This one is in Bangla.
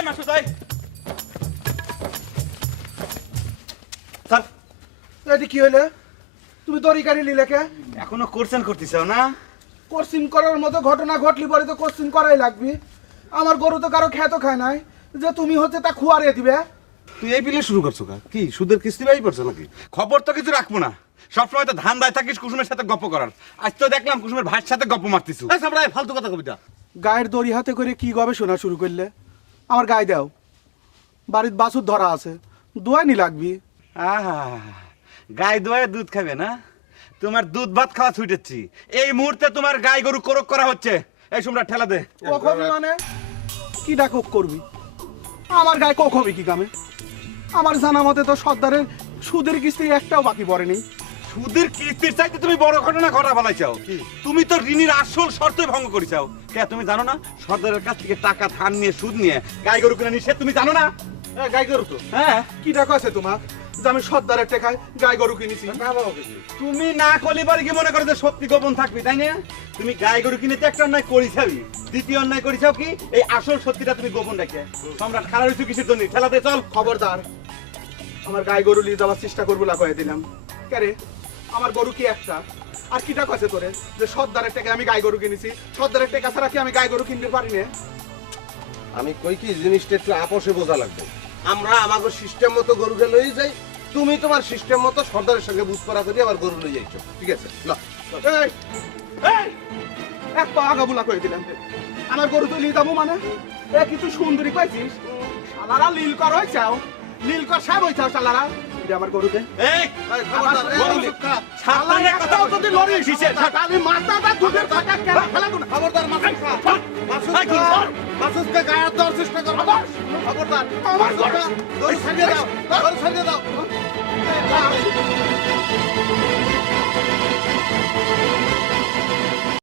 এই মাসুদ এই স্যার এটি কি হইলে? তুমি তরিকারি লিলে কে? এখনও কোর্সেন করতেছো না? কোশ্চিন করার মতো ঘটনা ঘটলি পরে তো কোশ্চিন করাই লাগবি। আমার গরু তো কারও খ্যাত খায় নাই। যে তুমি হচ্ছে তা খুয়ারে দিবে। তুই এই বিলে শুরু করছ কা? কি সুদের কিস্তি বাই পড়ছে নাকি? খবর তো কিছু রাখব না। সবসময় তো ধান দায় থাকিস কুসুমের সাথে গপ্প করার। আজ তো দেখলাম কুসুমের ভাইয়ের সাথে গপ্প মারতিস এই সামরাই ফালতু কথা কবিতা গায়ের দড়ি হাতে করে কি গবেষণা শুরু করলে? আমার গায়ে দাও। বাড়ির বাছুর ধরা আছে। দোয়ানি লাগবি। আহা গায়ে দোয়ে দুধ খাবে না? তোমার দুধ ভাত খাওয়া ছুটেছি। এই মুহূর্তে তোমার গায়ে গরু করক করা হচ্ছে। এই সম্রাট ঠেলা দে। কখবি মানে? কি ডাকক করবি? আমার গায়ে কখবি কি কামে? আমার জানা মতে তো সর্দারের সুদের কিস্তি একটাও বাকি পড়েনি। সুদের কিস্তির চাইতে তুমি বড় ঘটনা ঘটা ফেলাইছাও। তুমি তো ঋণের আসল শর্তই ভঙ্গ করেছাও। কে তুমি জানো না? সর্দারের কাছ থেকে টাকা ধান নিয়ে সুদ নিয়ে গাই গরু কিনে নিষেধ তুমি জানো না? গাই গরু তো। হ্যাঁ? কি ডাক আছে তোমার? যে আমি সর্দারের টেকায় গাই গরু কিনেছি তুমি না করলে পারি কি মনে করো যে সত্যি গোপন থাকবি তাই না? তুমি গাই গরু কিনেছো একটা অন্যায় করিছাবি। দ্বিতীয় অন্যায় করিছাও কি? এই আসল সত্যিটা তুমি গোপন রাখে। সম্রাট খারাপ হয়েছে কিসের জন্য? ঠেলাতে চল। খবরদার। আমার গাই গরু নিয়ে যাওয়ার চেষ্টা করব কয়ে দিলাম কেরে? আমার গরু কি একটা? আর কিটা কাছে তোরে? যে সর্দারের টাকা আমি গাই গরু কিনেছি। সর্দারের টাকা ছাড়া কি আমি গাই গরু কিনতে পারি না? আমি কই কি জিনিসটা একটু আপোষে বোঝা লাগবে। আমরা আমাকে সিস্টেম মতো গরুকে লই যাই। তুমি তোমার সিস্টেম মতো সর্দারের সঙ্গে বুঝ করা করি আবার গরু লই যাইছো ঠিক আছে ল। এই এই এক পা আগাবুলা কয়ে দিলাম আমার গরু তুই লিয়ে যাব মানে। এ কি তুই সুন্দরী পাইছিস শালারা লীল কর হয়েছাও লীল কর সাহেব হয়েছাও শালারা। এটা আমার গরুতে খবরদার, আমার দাও ছাড়িয়ে